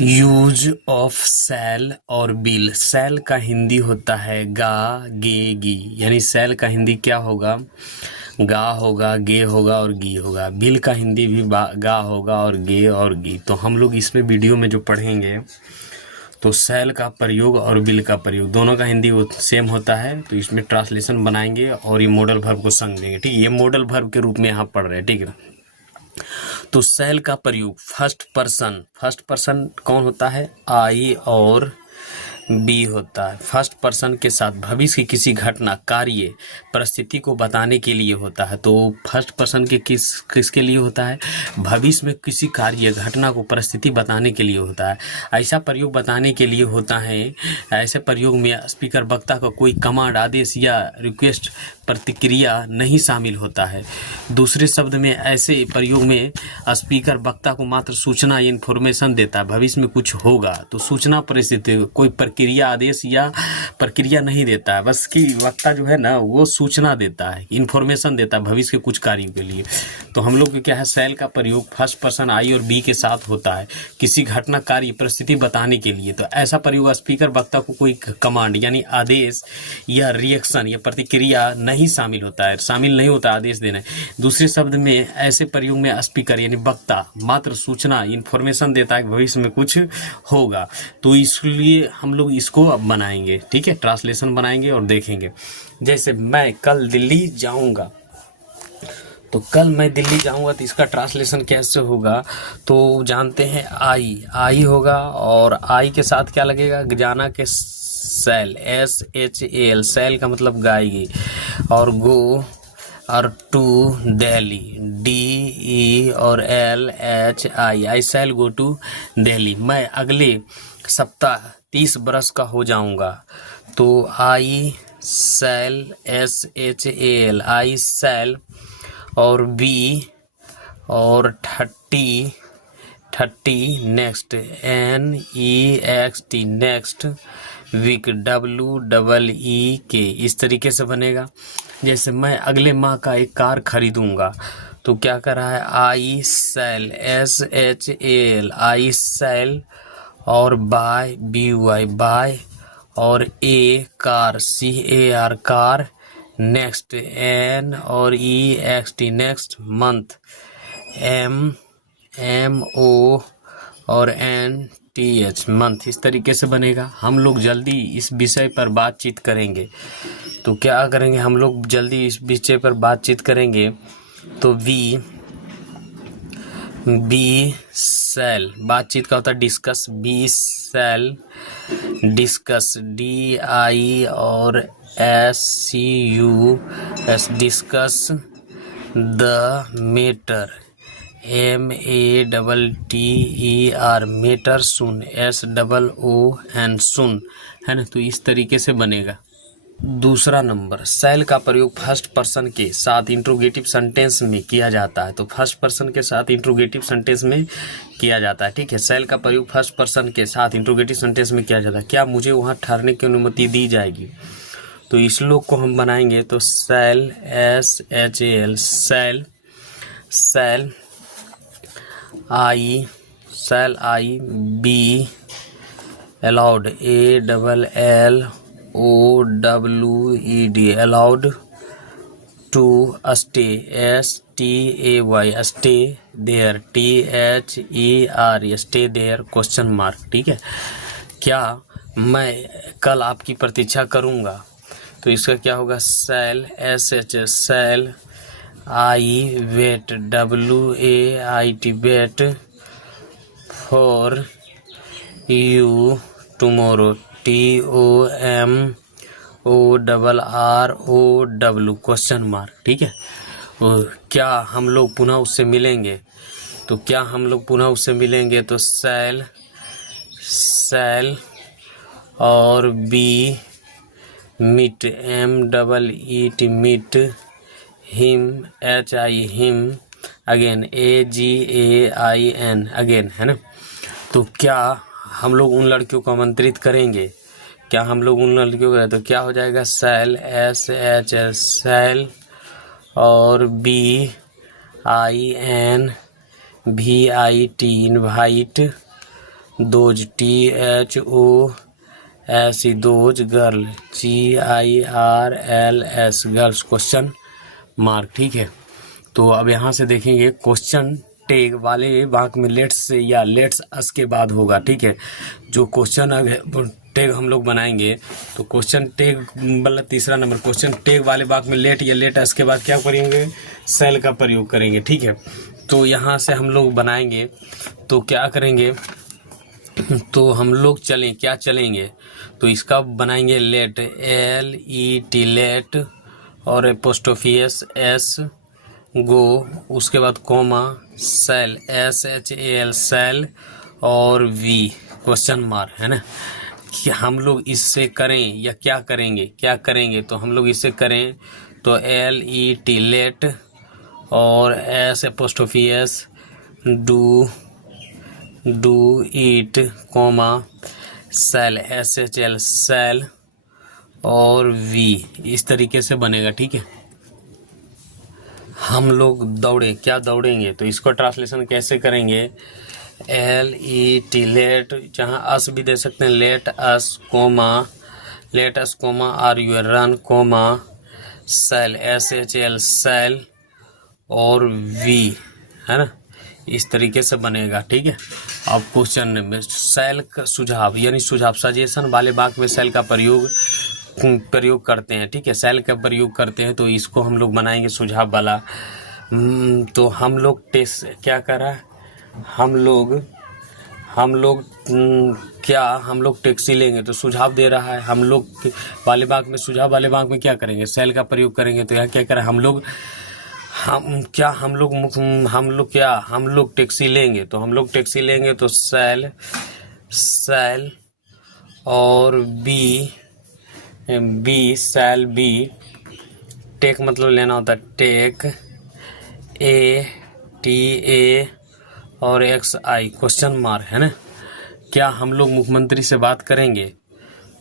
Use of cell और bill. Cell का हिंदी होता है गा गे गी, यानी सेल का हिंदी क्या होगा? गा होगा, गे होगा और गी होगा। बिल का हिंदी भी गा होगा और गे और गी। तो हम लोग इसमें वीडियो में जो पढ़ेंगे तो सेल का प्रयोग और बिल का प्रयोग दोनों का हिंदी सेम होता है। तो इसमें ट्रांसलेशन बनाएंगे और ये मॉडल वर्ब को समझेंगे। ठीक है, ये मॉडल वर्ब के रूप में यहाँ पढ़ रहे हैं। ठीक है, तो सेल का प्रयोग फर्स्ट पर्सन कौन होता है? आई और बी होता है। फर्स्ट पर्सन के साथ भविष्य की किसी घटना, कार्य, परिस्थिति को बताने के लिए होता है। तो फर्स्ट पर्सन के किसके लिए होता है? भविष्य में किसी कार्य, घटना को, परिस्थिति बताने के लिए होता है। ऐसा प्रयोग बताने के लिए होता है। ऐसे प्रयोग में स्पीकर वक्ता का कोई कमांड, आदेश या रिक्वेस्ट, प्रतिक्रिया नहीं शामिल होता है। दूसरे शब्द में ऐसे प्रयोग में स्पीकर वक्ता को मात्र सूचना या इन्फॉर्मेशन देता है। भविष्य में कुछ होगा तो सूचना, परिस्थिति, कोई प्रक्रिया, आदेश या प्रक्रिया नहीं देता है। बस कि वक्ता जो है ना वो सूचना देता है, इन्फॉर्मेशन देता है भविष्य के कुछ कार्यों के लिए। तो हम लोग क्या है, सेल का प्रयोग फर्स्ट पर्सन आई और बी के साथ होता है किसी घटना, कार्य, परिस्थिति बताने के लिए। तो ऐसा प्रयोग स्पीकर वक्ता को कोई कमांड यानी आदेश या रिएक्शन या प्रतिक्रिया नहीं शामिल होता है, शामिल नहीं होता आदेश देना। दूसरे शब्द में ऐसे प्रयोग में स्पीकर यानी वक्ता मात्र सूचना, इन्फॉर्मेशन देता है कि भविष्य में कुछ होगा। तो इसलिए हम लोग इसको अब बनाएंगे। ठीक है, ट्रांसलेशन बनाएंगे और देखेंगे। जैसे मैं कल दिल्ली जाऊंगा, तो कल मैं दिल्ली जाऊंगा तो इसका ट्रांसलेशन कैसे होगा? तो जानते हैं आई होगा और आई के साथ क्या लगेगा? जाना के सेल, SHAL, सेल का मतलब गाएगी। और गो और टू दिल्ली, DE और LHI, I shall go to Delhi. मैं अगले सप्ताह 30 बरस का हो जाऊंगा। तो आई शैल, SHAL, आई शैल और बी और 30 next, NEXT, next week, WEEK, इस तरीके से बनेगा। जैसे मैं अगले माह का एक कार खरीदूंगा, तो क्या कर रहा है? आई शैल, SHAL, आई शैल और बाय, BY, बाय और a car, CAR, car. Next, N और EXT, नेक्स्ट मंथ, MO और NTH, मंथ। इस तरीके से बनेगा। हम लोग जल्दी इस विषय पर बातचीत करेंगे। तो क्या करेंगे हम लोग? जल्दी इस विषय पर बातचीत करेंगे। तो बी सेल, बातचीत का होता है discuss, we shall discuss, DI और SCUS, discuss the matter, MATTER, matter soon, SOON, soon, है ना। तो इस तरीके से बनेगा। दूसरा नंबर, सेल का प्रयोग फर्स्ट पर्सन के साथ इंट्रोगेटिव सेंटेंस में किया जाता है। तो फर्स्ट पर्सन के साथ इंट्रोगेटिव सेंटेंस में किया जाता है। ठीक है, सेल का प्रयोग फर्स्ट पर्सन के साथ इंट्रोगेटिव सेंटेंस में किया जाता है। क्या मुझे वहां ठहरने की अनुमति दी जाएगी? तो इस श्लोक को हम बनाएंगे। तो cell, SHAL, shall I B allowed, ALLOWED, allowed to stay, STAY, stay there, THER, stay there, question mark. ठीक है, क्या मैं कल आपकी प्रतीक्षा करूंगा? तो इसका क्या होगा? Shall, SH, shall I wait, WAIT, wait for you tomorrow, TOMORROW, question mark. ठीक है, क्या हम लोग पुनः उससे मिलेंगे? तो क्या हम लोग पुनः उससे मिलेंगे? तो सेल और we meet, MEET, meet, him, HI, him, again AGAIN, again, है ना। तो क्या हम लोग उन लड़कियों को आमंत्रित करेंगे? क्या हम लोग उन लड़कियों को? तो क्या हो जाएगा? सेल, SH, सेल और BIN, VIT, invite those THOS those girl GIRLS girls question mark. ठीक है, तो अब यहाँ से देखेंगे क्वेश्चन टेग वाले वाक्य में लेट्स या लेट्स अस के बाद होगा। ठीक है, जो क्वेश्चन टेग हम लोग बनाएंगे तो क्वेश्चन टेग मतलब तीसरा नंबर क्वेश्चन टेग वाले वाक्य में लेट या लेट अस के बाद क्या करेंगे, सेल का प्रयोग करेंगे। ठीक है, तो यहाँ से हम लोग बनाएंगे तो क्या करेंगे, तो हम लोग क्या चलेंगे, तो इसका बनाएंगे लेट LET लेट और एपोस्ट्रोफी S गो, उसके बाद कोमा सेल SHAL सेल और V क्वेश्चन मार्क, है ना। कि हम लोग इससे करें या क्या करेंगे, तो हम लोग इससे करें तो LET लेट और S apostrophe S do it comma shall SHAL shall और V इस तरीके से बनेगा। ठीक है, हम लोग दौड़ेंगे तो इसको ट्रांसलेशन कैसे करेंगे, LET लेट, जहाँ अस भी दे सकते हैं, let us comma are you run comma shall SHAL shall और V, है ना, इस तरीके से बनेगा। ठीक है, अब क्वेश्चन में सेल का सुझाव यानी सजेशन वाले वाक्य में सेल का प्रयोग करते हैं। ठीक है, सेल का प्रयोग करते हैं तो इसको हम लोग बनाएंगे सुझाव वाला। तो हम लोग टेस्ट क्या कर रहा है, हम लोग टैक्सी लेंगे तो सुझाव दे रहा है। हम लोग वाले वाक्य में सुझाव वाले वाक्य में क्या करेंगे, सेल का प्रयोग करेंगे। तो यहाँ क्या करें, हम लोग टैक्सी लेंगे, तो हम लोग टैक्सी लेंगे तो सेल और बी सेल बी, टेक मतलब लेना होता है, टेक ATA और XI क्वेश्चन मार्क, है ना। क्या हम लोग मुख्यमंत्री से बात करेंगे,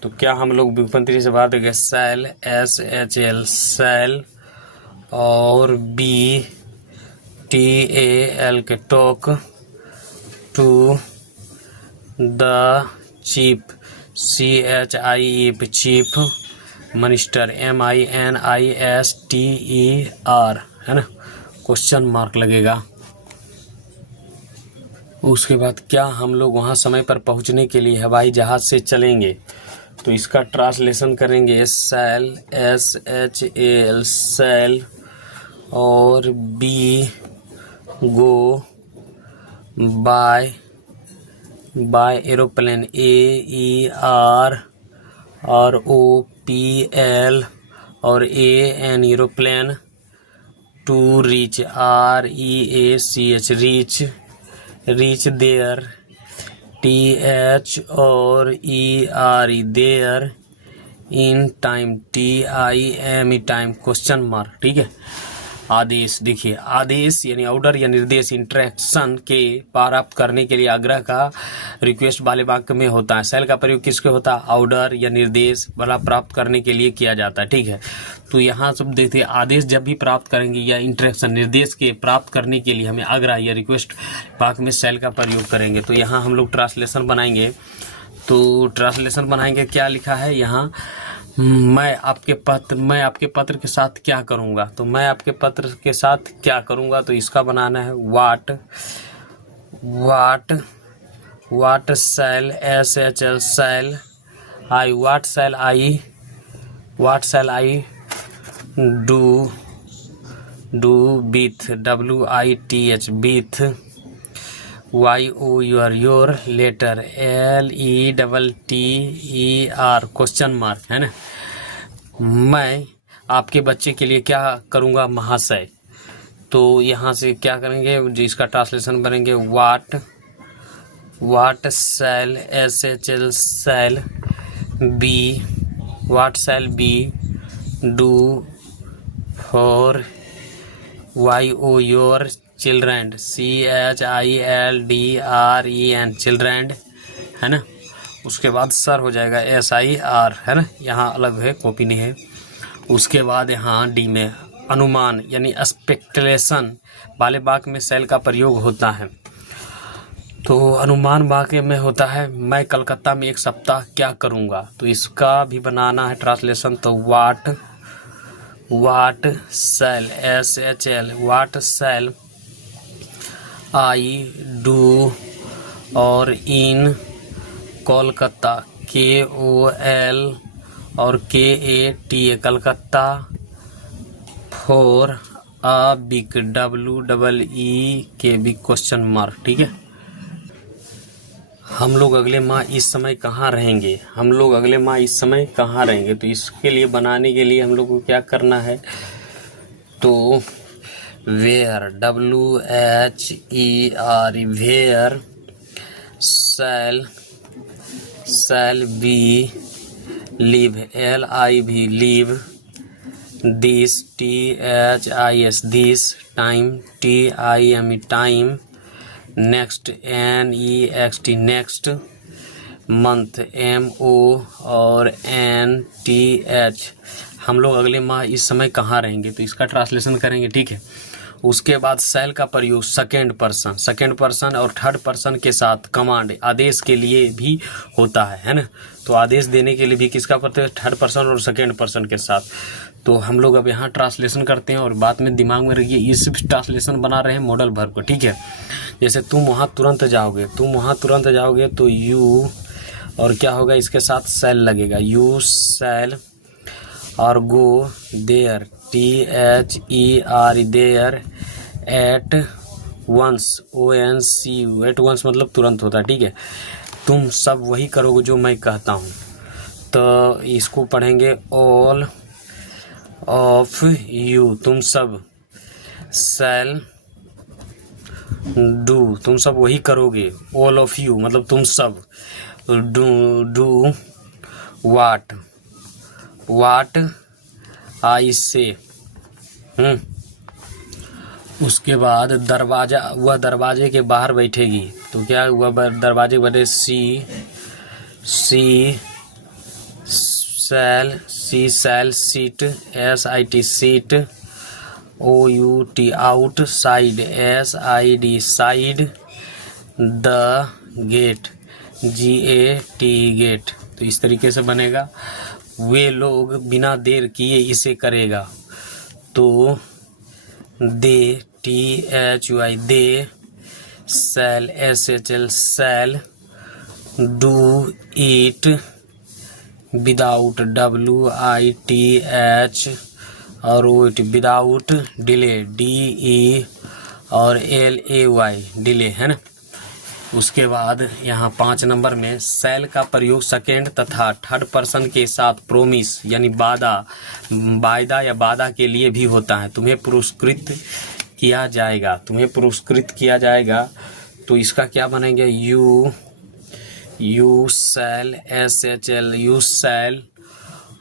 तो क्या हम लोग मुख्यमंत्री से बात करेंगे, सेल SHAL सेल और BTAL के talk to the chief CHIEF chief minister MINISTER, है ना, क्वेश्चन मार्क लगेगा। उसके बाद क्या हम लोग वहाँ समय पर पहुँचने के लिए हवाई जहाज़ से चलेंगे, तो इसका ट्रांसलेशन करेंगे सेल SHAL सेल और B go by aeroplane AEROPL और AN aeroplane to reach REACH reach there TH और ERE there in time TIME time question mark. ठीक है, आदेश देखिए, आदेश यानी ऑर्डर या निर्देश इंस्ट्रक्शन के प्राप्त करने के लिए आग्रह का रिक्वेस्ट वाले वाक्य में होता है। सेल का प्रयोग किसके होता है, ऑर्डर या निर्देश वाला प्राप्त करने के लिए किया जाता है। ठीक है, तो यहाँ सब देखते हैं, आदेश जब भी प्राप्त करेंगे या इंस्ट्रक्शन निर्देश के प्राप्त करने के लिए हमें आग्रह या रिक्वेस्ट वाक्य में सेल का प्रयोग करेंगे। तो यहाँ हम लोग ट्रांसलेशन बनाएंगे, तो ट्रांसलेशन बनाएंगे, क्या लिखा है यहाँ, मैं आपके पत्र के साथ क्या करूँगा, तो मैं आपके पत्र के साथ क्या करूँगा, तो इसका बनाना है what shall SHAL shall I what shall I do with WITH with YO your letter LETTER question mark, है ना। मैं आपके बच्चे के लिए क्या करूँगा महाशय, तो यहाँ से क्या करेंगे, जिसका ट्रांसलेशन बनेंगे what shall SHAL shall be do for YO your children CHILDREN children, है ना। उसके बाद सर हो जाएगा SIR, है ना, यहाँ अलग है, कॉपी नहीं है। उसके बाद यहाँ डी में अनुमान यानी स्पेकुलेशन वाले वाक्य में सेल का प्रयोग होता है। तो अनुमान वाक्य में होता है मैं कलकत्ता में एक सप्ताह क्या करूँगा। तो इसका भी बनाना है ट्रांसलेशन। तो वाट शैल SHL watt shell I do और इन कोलकाता KOL और KATA Calcutta for a big WEE big question mark. ठीक है। हम लोग अगले माह इस समय कहाँ रहेंगे। हम लोग अगले माह इस समय कहाँ रहेंगे। तो इसके लिए बनाने के लिए हम लोग को क्या करना है। तो where WHER where shall we live LIV live this THIS this time TIME time next NEXT next month MO और NTH हम लोग अगले माह इस समय कहाँ रहेंगे। तो इसका ट्रांसलेशन करेंगे। ठीक है। उसके बाद शैल का प्रयोग सेकेंड पर्सन और थर्ड पर्सन के साथ कमांड आदेश के लिए भी होता है ना। तो आदेश देने के लिए भी किसका प्रयोग, थर्ड पर्सन और सेकेंड पर्सन के साथ। तो हम लोग अब यहाँ ट्रांसलेशन करते हैं और बाद में दिमाग में रखिए ये सिर्फ ट्रांसलेशन बना रहे हैं मॉडल वर्ब को। ठीक है। जैसे तुम वहाँ तुरंत जाओगे तो यू और क्या होगा इसके साथ शैल लगेगा। यू शैल और go there THER there at once ONCE at once मतलब तुरंत होता है। ठीक है। तुम सब वही करोगे जो मैं कहता हूँ। तो इसको पढ़ेंगे ऑल ऑफ यू तुम सब शैल डू तुम सब वही करोगे। ऑल ऑफ यू मतलब तुम सब डू वाट आई से। उसके बाद वह दरवाजे के बाहर बैठेगी। तो क्या हुआ, दरवाजे बने she shall sit SIT sit OUT outside SID side the gate GAT gate. तो इस तरीके से बनेगा। वे लोग बिना देर किए इसे करेगा। तो they THUI they shall SHL shall do it without WITH और WIT विदाउट डिले DE और LAY डिले है ना। उसके बाद यहाँ 5 नंबर में शैल का प्रयोग सेकेंड तथा थर्ड पर्सन के साथ प्रोमिस यानी वायदा या वादा के लिए भी होता है। तुम्हें पुरस्कृत किया जाएगा। तो इसका क्या बनेंगे, you shall SHL you shall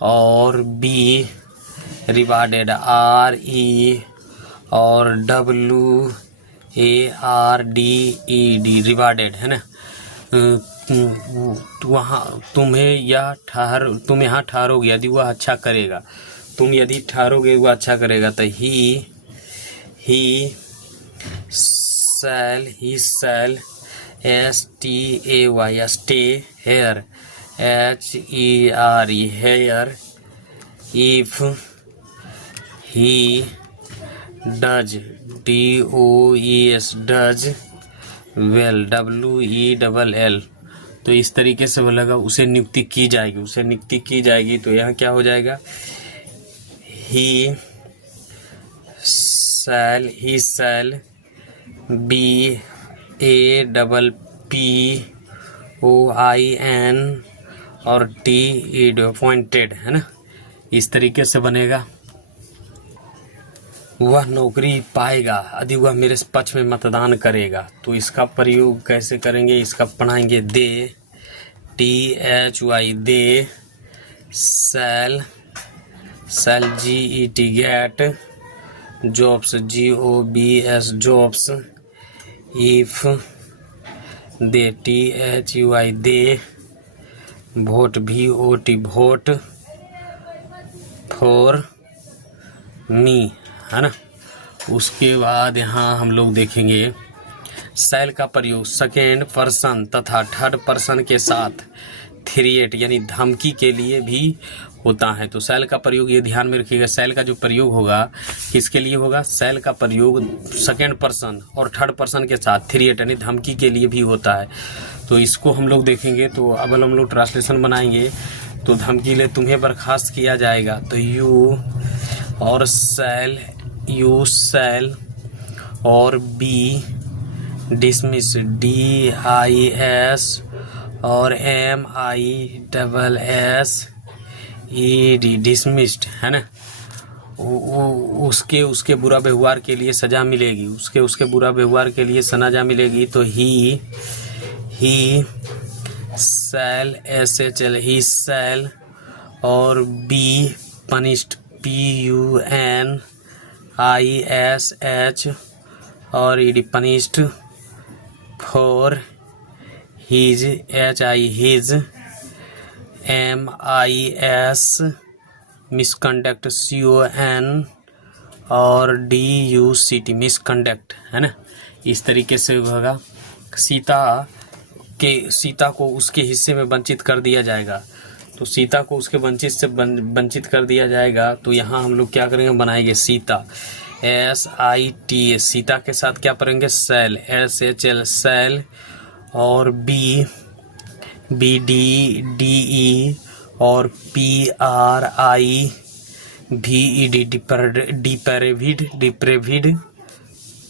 और बी रिवार्डेड RE और WARDED रिवार्डेड है ना। वहाँ तुम यहाँ ठहरोगे यदि वह अच्छा करेगा। तुम यदि ठहरोगे वह अच्छा करेगा। तो ही शैल STAY stay here HERE here if he does DOES does well WELL। तो इस तरीके से बोलेगा उसे नियुक्ति की जाएगी। तो यहाँ क्या हो जाएगा, ही शैल बी APPOIN और TED अपॉइंटेड है ना। इस तरीके से बनेगा। वह नौकरी पाएगा यदि वह मेरे पक्ष में मतदान करेगा। तो इसका प्रयोग कैसे करेंगे, इसका पढ़ाएंगे। They THUI they shall GET get jobs JOBS jobs if they THUI they vote VOT vote for me है ना। उसके बाद यहाँ हम लोग देखेंगे शैल का प्रयोग सेकेंड पर्सन तथा थर्ड पर्सन के साथ थ्रेट यानी धमकी के लिए भी होता है। तो शैल का प्रयोग ये ध्यान में रखिएगा, शैल का जो प्रयोग होगा किसके लिए होगा? शैल का प्रयोग सेकेंड पर्सन और थर्ड पर्सन के साथ थ्रेट यानी धमकी के लिए भी होता है। तो इसको हम लोग देखेंगे। तो अब हम लोग ट्रांसलेशन बनाएंगे। तो धमकी ले तुम्हें बर्खास्त किया जाएगा, तो यू और शैल, यू शैल और बी डिसमिस, DIS और MISSED डिसमिस्ड, है ना। उसके बुरा व्यवहार के लिए सजा मिलेगी, उसके बुरा व्यवहार के लिए सजा मिलेगी। तो ही शैल SHL ही शैल और बी पनिश्ड PUNISH और ED punished for his HI his MIS misconduct CON और DUCT मिसकंडक्ट, है ना। इस तरीके से होगा। सीता को उसके हिस्से में वंचित कर दिया जाएगा। तो सीता को उसके वंचित कर दिया जाएगा। तो यहाँ हम लोग क्या करेंगे? बनाएंगे सीता SITA, सीता के साथ क्या करेंगे? शैल SHL शैल और BDE और PRIVED deprived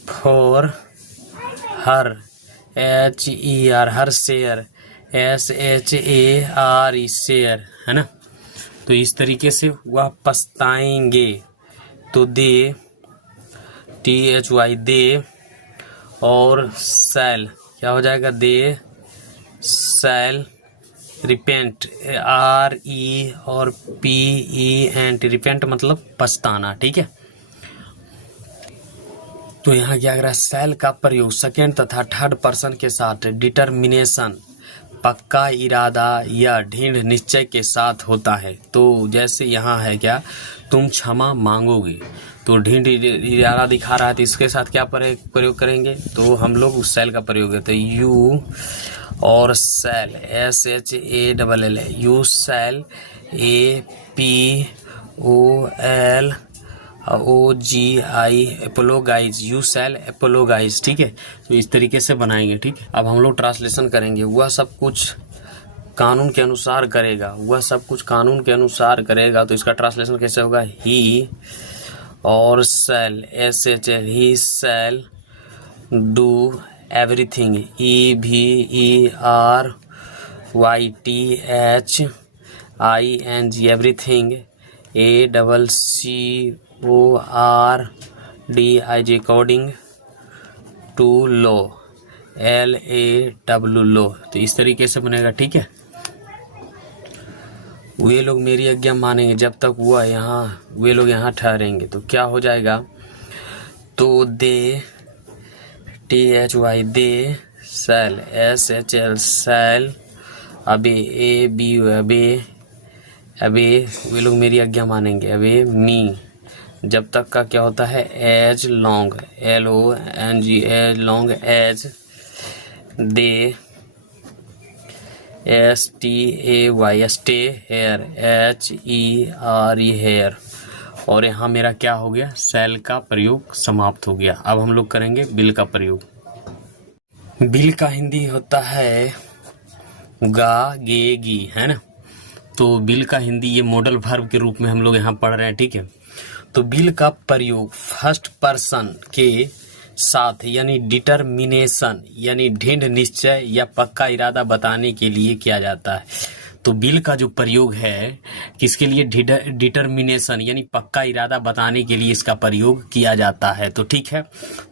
for her HER her share SHARE share, है ना। तो इस तरीके से वह पछताएंगे। तो दे THY दे और शैल क्या हो जाएगा? दे शैल रिपेंट RE और PENT रिपेंट मतलब पछताना, ठीक है। तो यहाँ क्या करा? शैल का प्रयोग सेकेंड तथा थर्ड पर्सन के साथ डिटर्मिनेशन पक्का इरादा या दृढ़ निश्चय के साथ होता है। तो जैसे यहाँ है क्या? तुम क्षमा मांगोगे, तो दृढ़ इरादा दिखा रहा है। तो इसके साथ क्या प्रयोग करेंगे? तो हम लोग उस शैल का प्रयोग करते हैं। यू और shall SHALL you shall APOLOGI apologise, you shall apologise, ठीक है। तो इस तरीके से बनाएंगे, ठीक है। अब हम लोग ट्रांसलेशन करेंगे। वह सब कुछ कानून के अनुसार करेगा, वह सब कुछ कानून के अनुसार करेगा। तो इसका ट्रांसलेशन कैसे होगा? ही और shall SHL he shall do everything EVERYTHING everything ACCORDIG according to law LAW law. तो इस तरीके से बनेगा, ठीक है। वे लोग मेरी आज्ञा मानेंगे जब तक वे लोग यहाँ ठहरेंगे। तो क्या हो जाएगा? तो दे THY दे शैल SHL शैल अबे वे लोग मेरी आज्ञा मानेंगे। अबे मी जब तक का क्या होता है? As long LONG as long as they STAY stay here HERE here. और यहाँ मेरा क्या हो गया? शैल का प्रयोग समाप्त हो गया। अब हम लोग करेंगे बिल का प्रयोग। बिल का हिंदी होता है गा गे गी, है ना। तो बिल का हिंदी ये मॉडल वर्ब के रूप में हम लोग यहाँ पढ़ रहे हैं, ठीक है। तो बिल का प्रयोग फर्स्ट पर्सन के साथ यानी डिटर्मिनेशन यानी दृढ़ निश्चय या पक्का इरादा बताने के लिए किया जाता है। तो बिल का जो प्रयोग है किसके लिए? डिटर्मिनेशन यानी पक्का इरादा बताने के लिए इसका प्रयोग किया जाता है। तो ठीक है,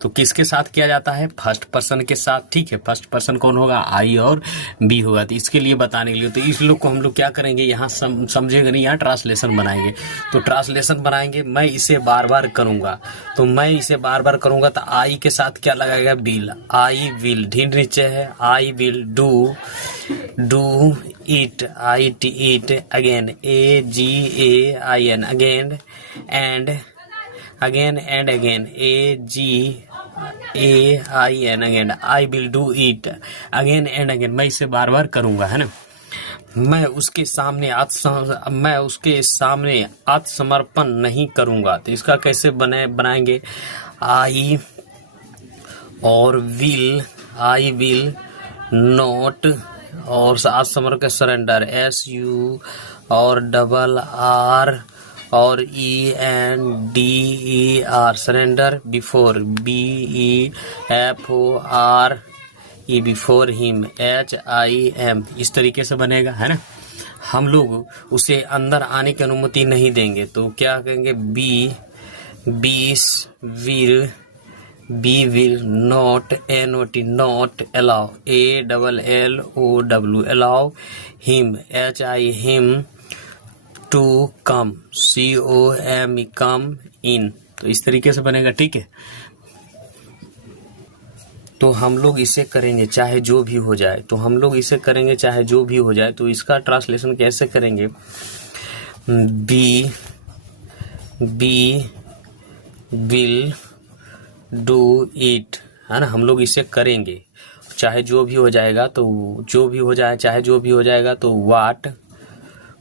तो किसके साथ किया जाता है? फर्स्ट पर्सन के साथ, ठीक है। फर्स्ट पर्सन कौन होगा? आई और बी होगा। तो इसके लिए बताने के लिए तो इस लोग को हम लोग क्या करेंगे? यहाँ समझेंगे नहीं, यहाँ ट्रांसलेशन बनाएंगे। तो ट्रांसलेशन बनाएंगे, मैं इसे बार बार करूँगा। तो मैं इसे बार बार करूँगा तो आई के साथ क्या लगाएगा? बिल। आई विल दृढ़ निश्चय है। I will do it again AGAIN again and again AIN again, I will do it again and again, मैं इसे बार बार करूंगा, है ना। मैं उसके सामने आत्मसमर्पण नहीं करूंगा, तो इसका कैसे बनाएंगे, आई विल नॉट, और आत्मसमर्पण का सरेंडर SU और RR और ENDER, surrender before BEFOR before him HIM, इस तरीके से बनेगा, है ना। हम लोग उसे अंदर आने की अनुमति नहीं देंगे, तो क्या कहेंगे, we will not not allow, ALLOW allow him HIM to come, COM come in, तो इस तरीके से बनेगा, ठीक है। तो हम लोग इसे करेंगे चाहे जो भी हो जाए, तो इसका ट्रांसलेशन कैसे करेंगे, बी विल डू इट, है ना। हम लोग इसे करेंगे चाहे जो भी हो जाएगा, तो चाहे जो भी हो जाएगा, तो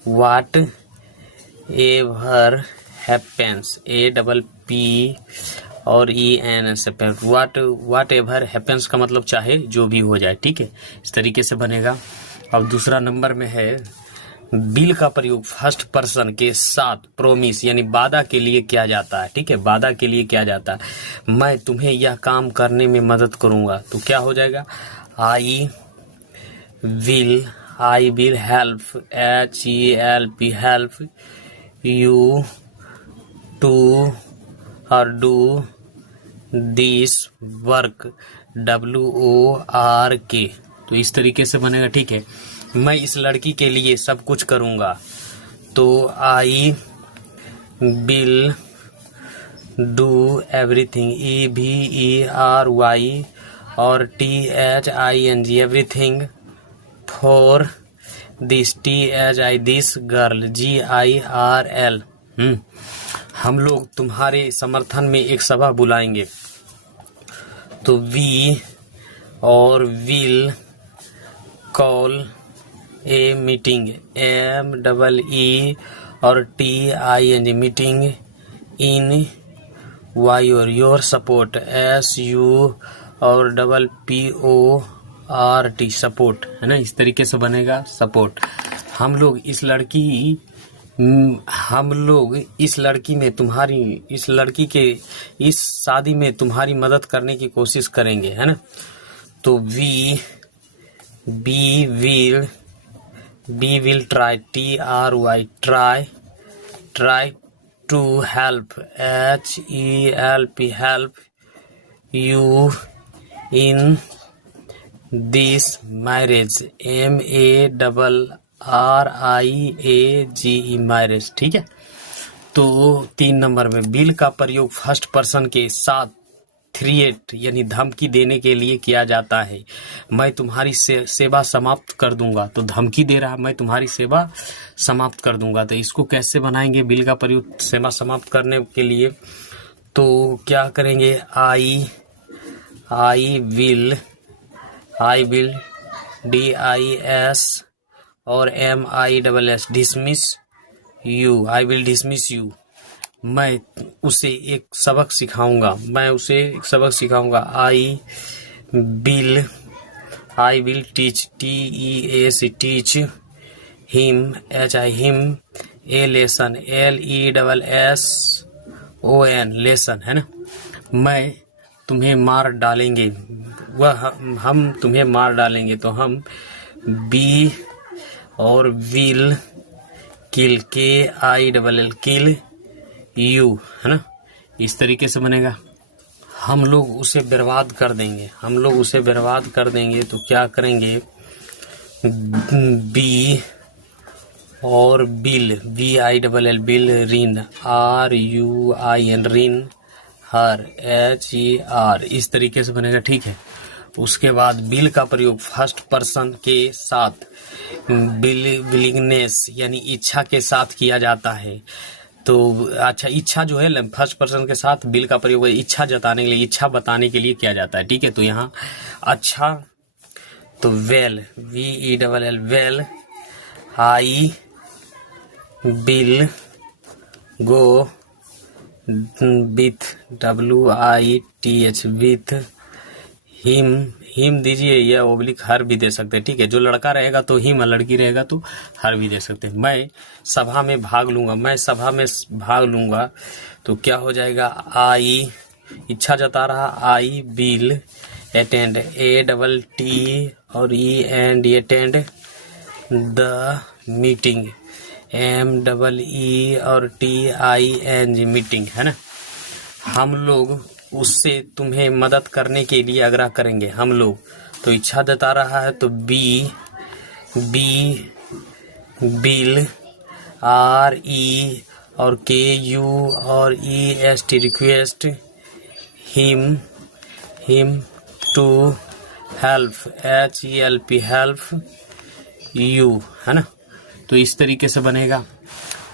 वाट एवर हैपेंस, APP और ENS, वाट एवर हैपेंस का मतलब चाहे जो भी हो जाए, ठीक है, इस तरीके से बनेगा। अब दूसरा नंबर में है, बिल का प्रयोग फर्स्ट पर्सन के साथ प्रोमिस यानी वादा के लिए किया जाता है, ठीक है, वादा के लिए किया जाता है। मैं तुम्हें यह काम करने में मदद करूंगा, तो क्या हो जाएगा, I will help, HELP help you to और डू दिस वर्क, WORK, तो इस तरीके से बनेगा, ठीक है। मैं इस लड़की के लिए सब कुछ करूंगा, तो I will do everything, EVERY और THING everything for this, THI this girl, GIRL। हम लोग तुम्हारे समर्थन में एक सभा बुलाएंगे, तो वी और will call a meeting, MEE और TING मीटिंग इन वाई और योर सपोर्ट, SU और PPORT सपोर्ट, है ना, इस तरीके से बनेगा सपोर्ट। हम लोग इस लड़की के इस शादी में तुम्हारी मदद करने की कोशिश करेंगे, है ना। तो we will try, try to help, HELP help you in this marriage, MARRIAGE marriage, ठीक है। तो 3 नंबर में बिल का प्रयोग फर्स्ट पर्सन के साथ थ्रेट यानी धमकी देने के लिए किया जाता है। मैं तुम्हारी सेवा समाप्त कर दूंगा, तो धमकी दे रहा है, मैं तुम्हारी सेवा समाप्त कर दूंगा। तो इसको कैसे बनाएंगे बिल का प्रयोग सेवा समाप्त करने के लिए, तो क्या करेंगे, आई विल DIS और MISS dismiss you, I will dismiss you. मैं उसे एक सबक सिखाऊंगा, I will teach, TEAC teach him, HIM A lesson, LESSON lesson, है ना। मैं तुम्हें मार डालेंगे, हम तुम्हें मार डालेंगे, तो हम बी और will kill, KILL kill you, है ना, इस तरीके से बनेगा। हम लोग उसे बर्बाद कर देंगे, तो क्या करेंगे, बी और बिल, BILL बिल रिन, RUIN रिन हर, HER, इस तरीके से बनेगा, ठीक है। उसके बाद बिल का प्रयोग फर्स्ट पर्सन के साथ विलिंगनेस यानी इच्छा के साथ किया जाता है, तो अच्छा, इच्छा जो है फर्स्ट पर्सन के साथ बिल का प्रयोग इच्छा जताने के लिए, इच्छा बताने के लिए किया जाता है। ठीक है, तो यहाँ अच्छा तो well, VELL well, I bill go with, WITH with him, him दीजिए या ओब्लिक हर भी दे सकते हैं। ठीक है, जो लड़का रहेगा तो हिम, लड़की रहेगा तो हर भी दे सकते हैं। मैं सभा में भाग लूंगा, मैं सभा में भाग लूंगा तो क्या हो जाएगा, आई, इच्छा जता रहा, आई बिल अटेंड, ATT और END attend the meeting, MEE और TING मीटिंग, है ना। हम लोग उससे तुम्हें मदद करने के लिए आग्रह करेंगे, हम लोग, तो इच्छा जता रहा है तो बी बिल, RE और KU और EST request, him to help, HELP help you, है ना। तो इस तरीके से बनेगा।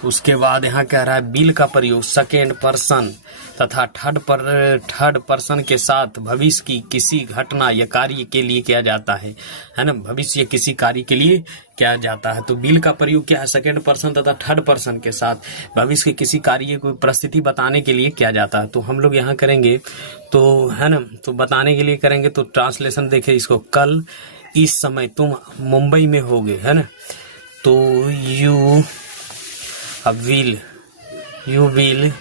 उसके बाद यहाँ कह रहा है बिल का प्रयोग सेकेंड पर्सन तथा थर्ड पर्सन के साथ भविष्य की किसी घटना या कार्य के लिए किया जाता है ना। भविष्य या किसी कार्य के लिए किया जाता है। तो बिल का प्रयोग क्या है, सेकेंड पर्सन तथा थर्ड पर्सन के साथ भविष्य के किसी कार्य को परिस्थिति बताने के लिए किया जाता है। तो हम लोग यहाँ करेंगे तो, है ना, तो बताने के लिए करेंगे तो ट्रांसलेशन देखे इसको, कल इस समय तुम मुंबई में होगे, है ना। तो you will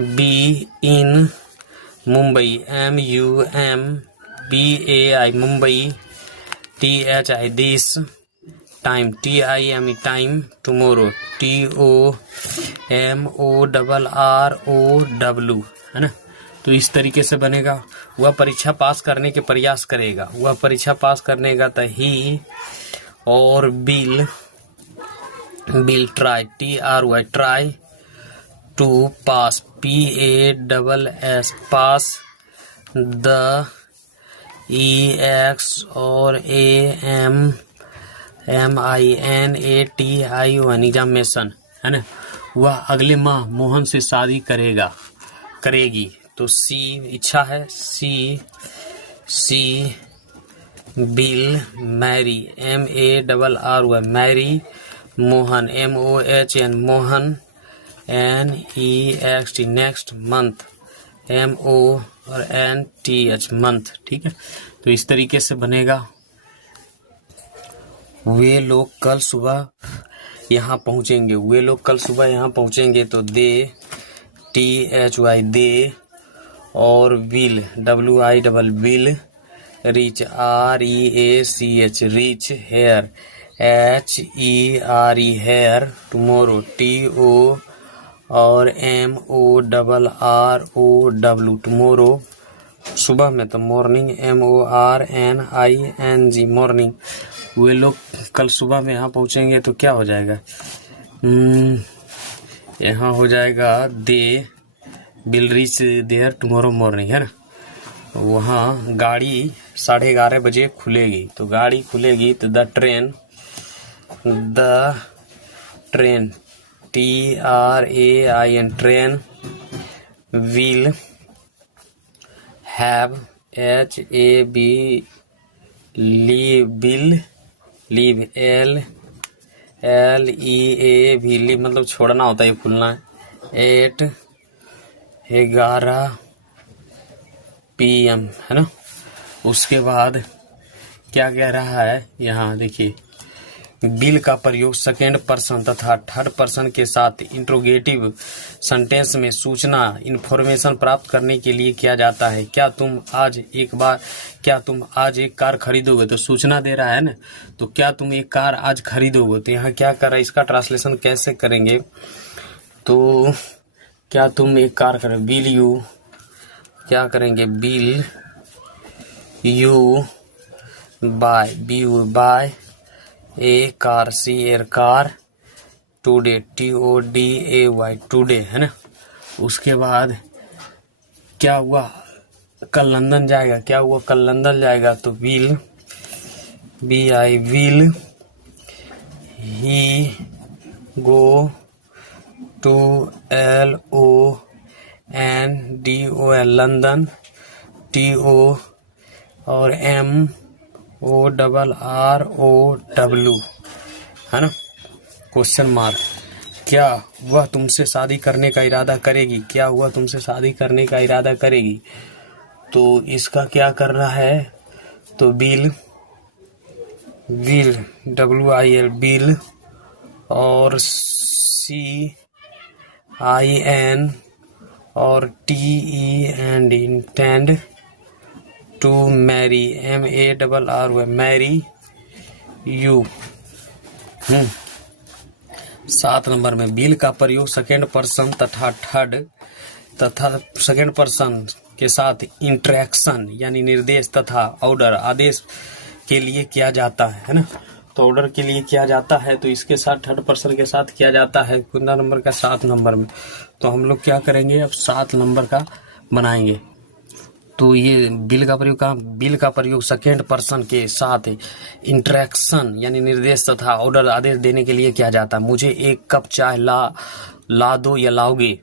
be in Mumbai, MUMBAI Mumbai, THI this, time, TIME time, tomorrow, TOMORROW, है ना। तो इस तरीके से बनेगा। वह परीक्षा पास करने के प्रयास करेगा, वह परीक्षा पास करने का तो ही और will try, TRY try to pass, PASS pass the EX और AMMINATION एग्जामिनेशन, है ना। वह अगले माह मोहन से शादी करेगी। तो C इच्छा है, C will marry, MARRY marry Mohan, MOHN Mohan, NEXT next month, MO और NTH मंथ। ठीक है, तो इस तरीके से बनेगा। वे लोग कल सुबह यहाँ पहुँचेंगे, वे लोग कल सुबह यहाँ पहुँचेंगे तो दे, THY दे और will, WI will reach, REACH reach, here, HERE here, tomorrow, TO और MORROW टुमारो, सुबह में तो मॉर्निंग, MORNING मॉर्निंग। वे लोग कल सुबह में यहाँ पहुँचेंगे तो क्या हो जाएगा, यहाँ हो जाएगा they will reach there tomorrow morning, है ना। वहाँ गाड़ी 11:30 बजे खुलेगी, तो गाड़ी खुलेगी तो the train TRAIN train will have, HAB leave LEAV leave मतलब छोड़ना होता है, खुलना है, 8:11 PM, है ना। उसके बाद क्या कह रहा है यहाँ देखिए, बिल का प्रयोग सेकेंड पर्सन तथा थर्ड पर्सन के साथ इंट्रोगेटिव सेंटेंस में सूचना इंफॉर्मेशन प्राप्त करने के लिए किया जाता है। क्या तुम आज एक कार खरीदोगे, तो सूचना दे रहा है ना। तो क्या तुम एक कार आज खरीदोगे, तो यहाँ क्या कर रहा है, इसका ट्रांसलेशन कैसे करेंगे, तो क्या तुम एक कार खरीदो, बिल यू, क्या करेंगे, will you buy a car, CAR car, today, TODAY today, है ना। उसके बाद क्या हुआ, कल लंदन जाएगा, क्या हुआ, कल लंदन जाएगा, तो will he go to LONDON London, TO और MORROW है ना। Question mark. क्या वह तुमसे शादी करने का इरादा करेगी? क्या वह तुमसे शादी करने का इरादा करेगी? तो इसका क्या करना है? तो विल WIL बिल और CIN और TEND intend to marry MARR marry you. 7 number में बिल का प्रयोग सेकेंड पर्सन तथा सेकेंड पर्सन के साथ इंटरेक्शन यानी निर्देश तथा ऑर्डर आदेश के लिए किया जाता है ना। तो ऑर्डर के लिए किया जाता है तो इसके साथ थर्ड पर्सन के साथ किया जाता है। कितना नंबर का? 7 नंबर में। तो हम लोग क्या करेंगे अब? 7 नंबर का बनाएंगे। तो ये बिल का प्रयोग सेकेंड पर्सन के साथ इंटरेक्शन यानी निर्देश तथा ऑर्डर आदेश देने के लिए किया जाता है। मुझे 1 कप चाय ला दो या लाओगे?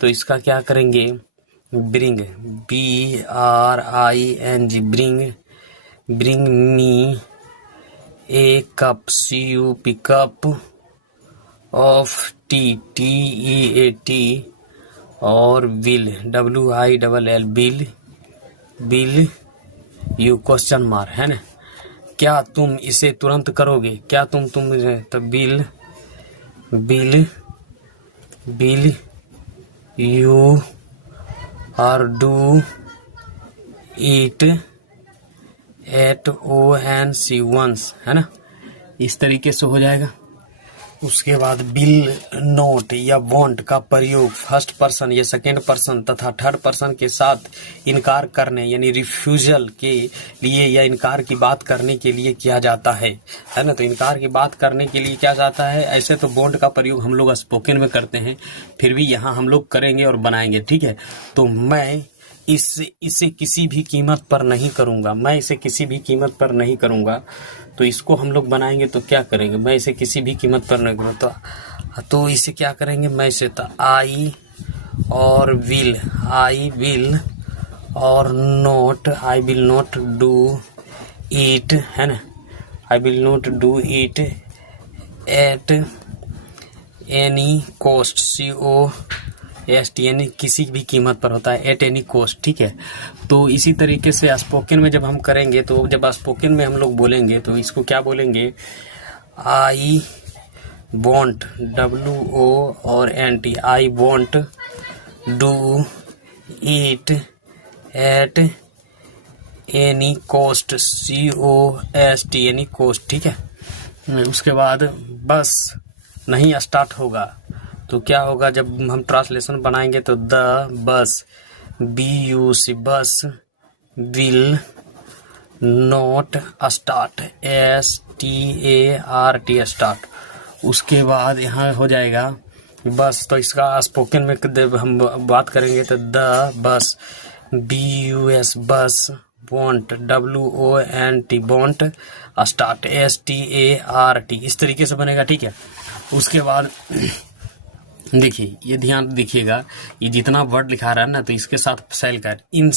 तो इसका क्या करेंगे? Bring BRING bring me A cup CUP cup of TEAT और will WILL bill you question mark है ना। क्या तुम इसे तुरंत करोगे? क्या तुम तो बिल यू और do it at ONC once है ना। इस तरीके से हो जाएगा। उसके बाद बिल नोट या वॉन्ट का प्रयोग फर्स्ट पर्सन या सेकेंड पर्सन तथा थर्ड पर्सन के साथ इनकार करने यानी रिफ्यूजल के लिए या इनकार की बात करने के लिए किया जाता है ना। तो इनकार की बात करने के लिए किया जाता है। ऐसे तो बॉन्ड का प्रयोग हम लोग स्पोकन में करते हैं, फिर भी यहाँ हम लोग करेंगे और बनाएंगे, ठीक है। तो मैं इसे किसी भी कीमत पर नहीं करूँगा। मैं इसे किसी भी कीमत पर नहीं करूँगा। तो इसको हम लोग बनाएंगे तो क्या करेंगे? मैं इसे किसी भी कीमत पर नहीं करूँगा। तो इसे क्या करेंगे? मैं इसे तो आई विल और note I will not do it है ना। I will not do it at any cost COST यानी किसी भी कीमत पर होता है, एट एनी कॉस्ट, ठीक है। तो इसी तरीके से स्पोकन में जब हम करेंगे तो जब स्पोकन में हम लोग बोलेंगे तो इसको क्या बोलेंगे? I want WONT I want do it at any cost COST यानी कॉस्ट, ठीक है। उसके बाद बस नहीं स्टार्ट होगा तो क्या होगा? जब हम ट्रांसलेशन बनाएंगे तो द बस BUC बस will not start START start. उसके बाद यहाँ हो जाएगा बस। तो इसका स्पोकन में हम बात करेंगे तो द बस BUS बस want WONT want start START। इस तरीके से बनेगा, ठीक है। उसके बाद देखिए, ये ध्यान देखिएगा, ये जितना वर्ड लिखा रहा है ना तो इसके साथ सेल का इन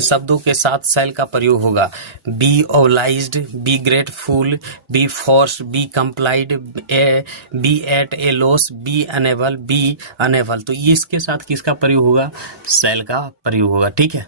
शब्दों के साथ सेल का प्रयोग होगा। Be obliged, be grateful, be forced, be complied, be at a loss, be unable, be unable. तो ये इसके साथ किसका प्रयोग होगा? सेल का प्रयोग होगा, ठीक है।